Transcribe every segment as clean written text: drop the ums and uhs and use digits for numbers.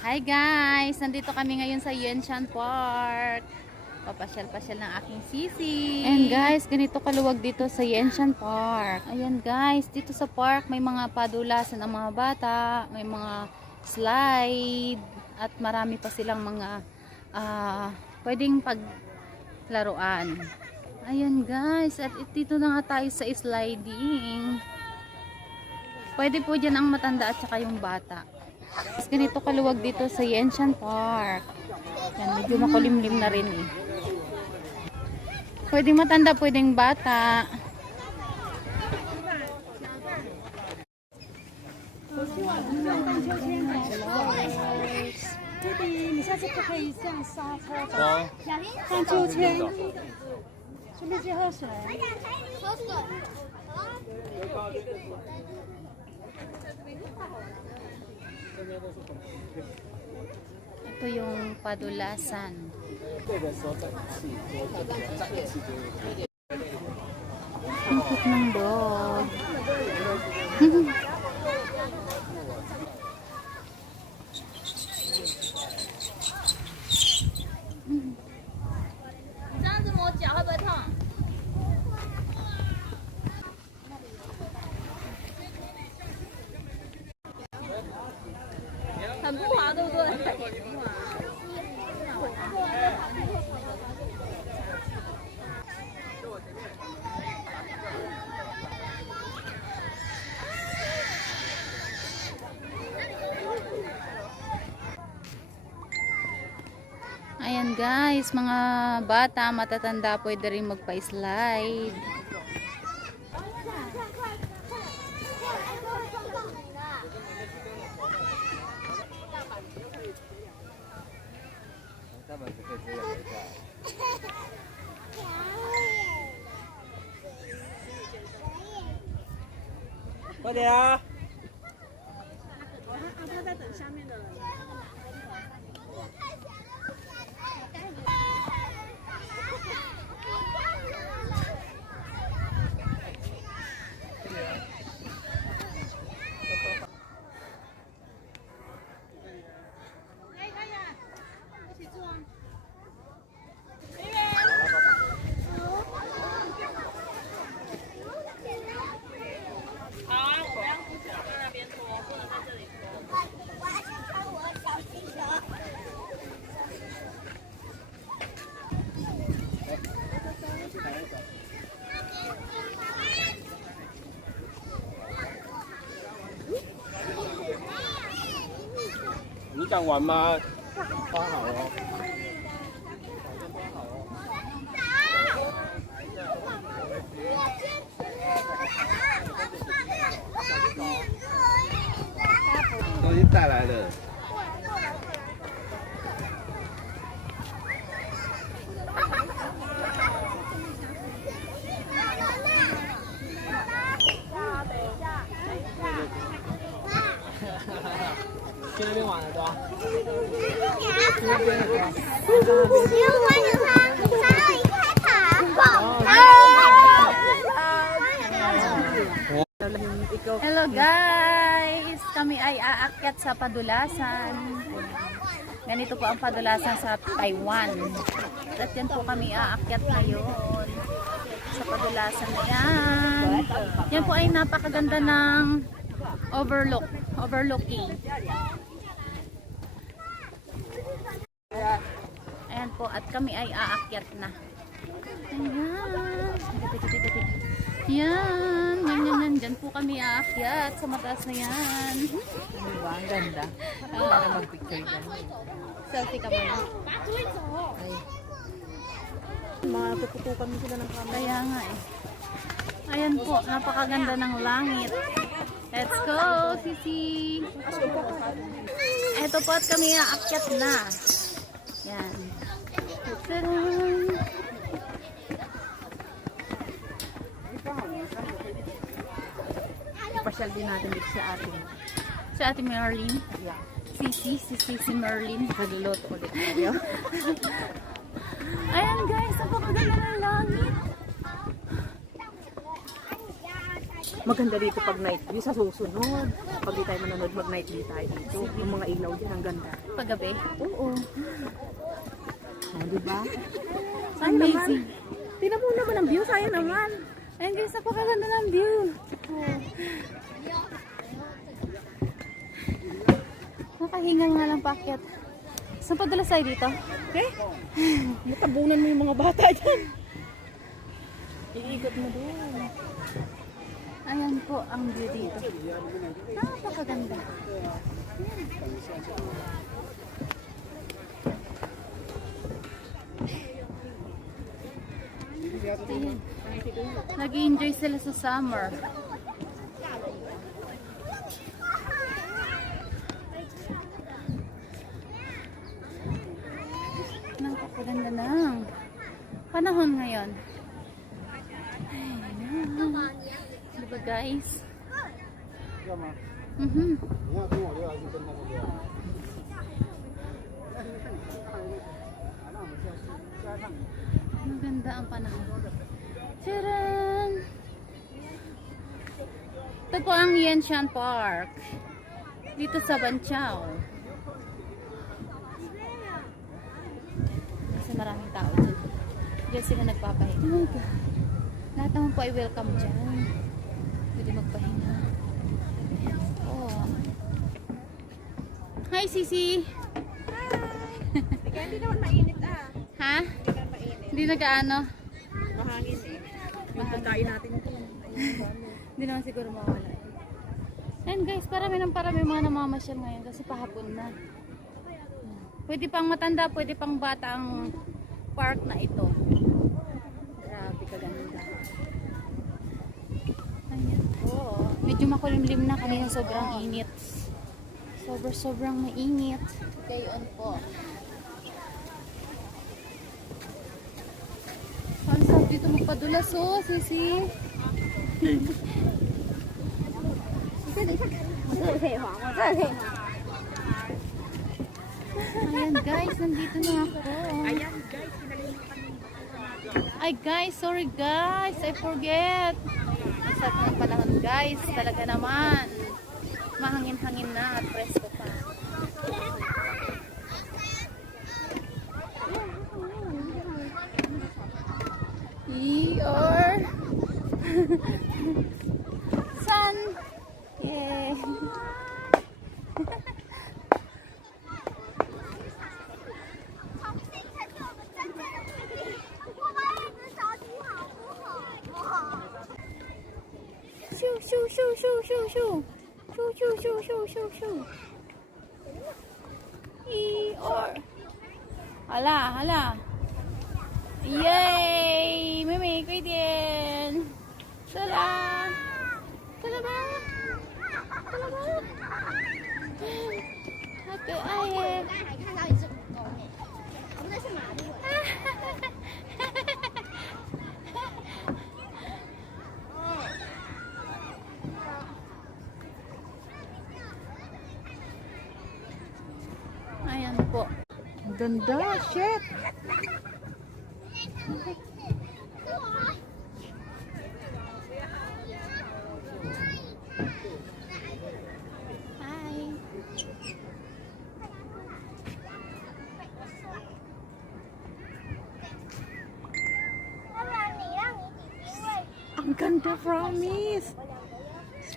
Hi guys! Nandito kami ngayon sa Yenshan Park. Papasyal-pasyal ng aking sisi. And guys, ganito kaluwag dito sa Yenshan Park. Ayan guys, dito sa park may mga padulasan ng mga bata, may mga slide, at marami pa silang mga pwedeng paglaruan. Ayan guys, at dito na nga tayo sa sliding. Pwede po dyan ang matanda at saka yung bata. Ganito kaluwag dito sa Yenshan Park. Yan, medyo makulimlim na rin eh. Pwedeng matanda, pwedeng bata. Ito yung padulasan. Ang cute ng dog. Ayan guys, mga bata, matatanda, pwede rin magpa-slide.快点啊！他在等下面的人。你敢玩吗？包好哦。东西带来了。去那边玩了对吧？去那边了对吧？Hello guys! Kami ay aakyat sa padulasan. Ganito po ang padulasan sa Taiwan. At yan po kami aakyat ngayon sa padulasan na yan. Yan po ay napakaganda ng overlooking. Ayan po, at kami ay aakyat na. Ayan. Yan, ganyan, dyan po kami aakyat sa mataas na yan. Diba? Ang ganda. Para mag-picture yan. Selfie ka ba na? Mga tututukan mo sila ng camera. Kaya nga eh. Ayan po, napakaganda ng langit. Let's go, Sisi! Ito po at kami aakyat na. Yan. Tadaan! Pasyal din natin dito sa atin. Sa Ate Merlin. Yeah. Si Merlin. Nagluluto ulit tayo. Ayan guys, napakaganda ng langit. Maganda dito pag night view sa susunod. Pag di tayo manonood, mag night view tayo dito. Yung mga ilaw dyan, ang ganda. Paggabi. Oo. Oh, diba? Amazing. Tingnan mo naman ang view, sayang naman. Ayun guys, napakaganda ng view. Nakahinga nga lang paket. Saan pa dulas tayo dito? Eh? Matabunan mo yung mga bata dyan. Iikot mo doon. Ayan po ang view dito. Napakaganda. Ayan. Nag-enjoy sila sa summer. Napakaganda ng panahon ngayon. Ayan. Diba guys? Maganda ang panahon. Tcharan! Ito po ang Yanshan Park. Dito sa Banchao. Kasi maraming tao dyan. Diyan sila nagpapahinga. Oh my God. Lahat naman po ay welcome dyan. Pwede magpahinga. Oh. Hi, Sisi! Kaya hindi naman mainit Ha? Hindi nag-ano? Mahangin Yung pagkain natin ito. Hindi naman siguro mawala. Ayan guys, parami mga namamasyal ngayon kasi pahapon na. Pwede pang matanda, pwede pang bata ang park na ito. Grabe kaganda. Ayan po. Medyo makulimlim na kanina, sobrang init. Sobrang mainit. Gayon po. Ang sarap dito magpadulas oh, Sisi. Ayan guys, nandito na ako. Ayan guys, Ay guys, sorry guys, I forget. Ang sarap ng panahon guys, talaga naman. Mahangin-hangin na at presko pa. Or sun. Yay. Shoo shoo shoo shoo shoo shoo. Shoo shoo shoo shoo shoo shoo. Or hala. Yay! Mimi, Christian! Tala! Tala ba? Happy Aye! Ayan po. ganda, shit. Hi! Ang ganda, promise.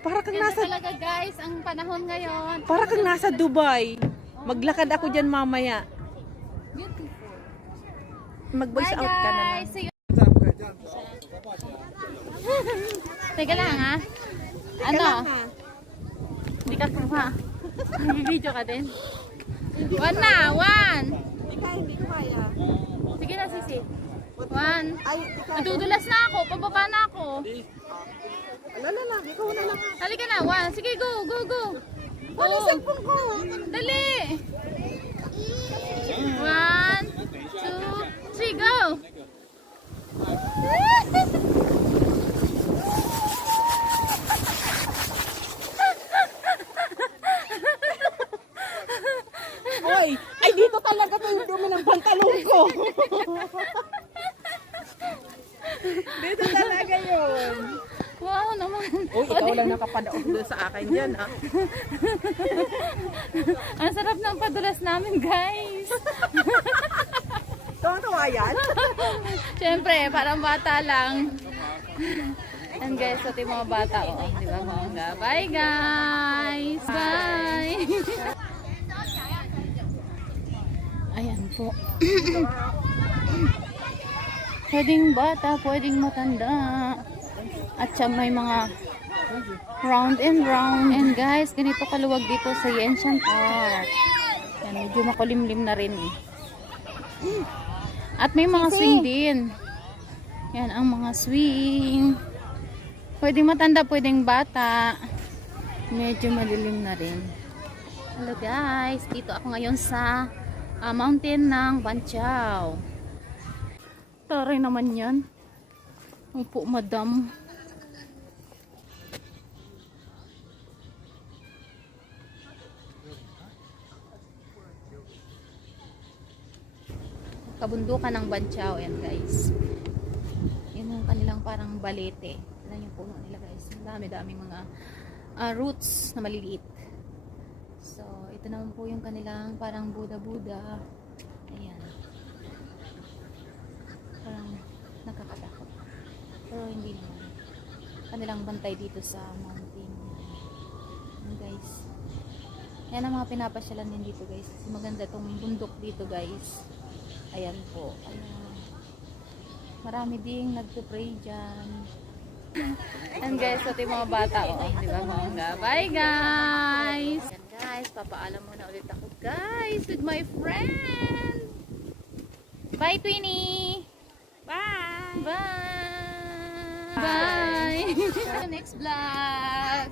Para kang Ganda nasa talaga guys, ang panahon ngayon. para kang nasa Dubai. Maglakad ako diyan mamaya. Beautiful. Mag-voice Bye out ka na lang. guys! See you. Teka lang ha. Ano? Hindi ka kuha. Video ka din. One na! One! Hindi ko kaya. Sige na sisi. One. Ay, Nadudulas na ako. Pababa na ako. alala lang. Ikaw na lang. Halika na. One. Sige, go. Ano yung cellphone ko? Dali. 1, 2, 3, go! Hoy, ay dito talaga to yung dumi ng pantalon ko. Dito talaga yun. Wow naman. Oh, ikaw lang nakapadaog doon sa akin dyan, ah. Ang sarap ng padulas namin, guys. Tawa yan? Siyempre, parang bata lang. And guys, ito yung mga bata. Oh, di ba mga? Bye guys! Bye! Ayan po. Pwedeng bata, pwedeng matanda. At siya may mga round and round. And guys, ganito kaluwag dito sa Yenshan Park. Yan, medyo makulimlim na rin eh. At may mga swing din. Yan ang mga swing. Pwedeng matanda, pwedeng bata. Medyo madilim na rin. Hello guys, dito ako ngayon sa mountain ng Banchaw. Taray naman yan. Opo, madam. Kabundukan ng Banchaw yan guys. Yan yung kanilang parang balete. Yan yung puno nila guys. Dami-daming mga roots na maliliit. So ito naman po yung kanilang parang Buddha-Buddha. Ayan. Parang nakakatakot. Pero hindi naman. Kanilang bantay dito sa mountain. Ayan guys. Yan ang mga pinapasyalan din dito guys. Kasi maganda tong bundok dito guys. Ayan po. Ayan. Marami ding nagpe-pray dyan. And guys, ito yung mga bata. Oh, di ba mga? Bye guys! Ayan guys, papaalam muna ulit ako guys with my friend. Bye Twinnie! Bye! Bye! Bye! Next vlog!